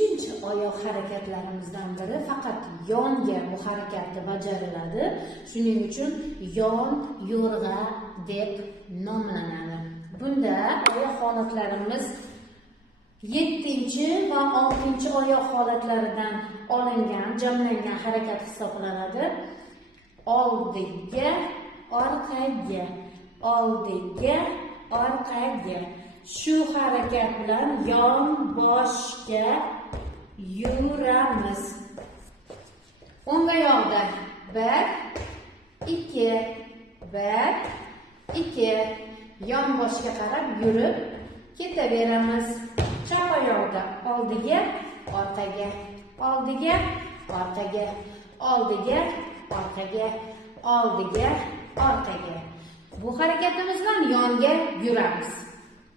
uchinchi oyoq harakatlarimizdan biri faqat yonga bu harakatni bajariladi. Shuning uchun yon yo'rg'a deb nomlanadi. Bunda oyoq holatlarimiz 7 va 6 oyoq holatlaridan olingan, jamlangan harakat hisoblanadi. Oldiga, orqaga, oldiga, orqaga. Shu harakat bilan yon boshga yuramiz. O'ng oyoqda 1, 2, 1, 2 yon boshga qarab yurib ketaveramiz. Chap oyoqda oldiga, orqaga, oldiga, orqaga, oldiga, orqaga, oldiga, orqaga. Bu harakatimiz bilan yonga yuramiz.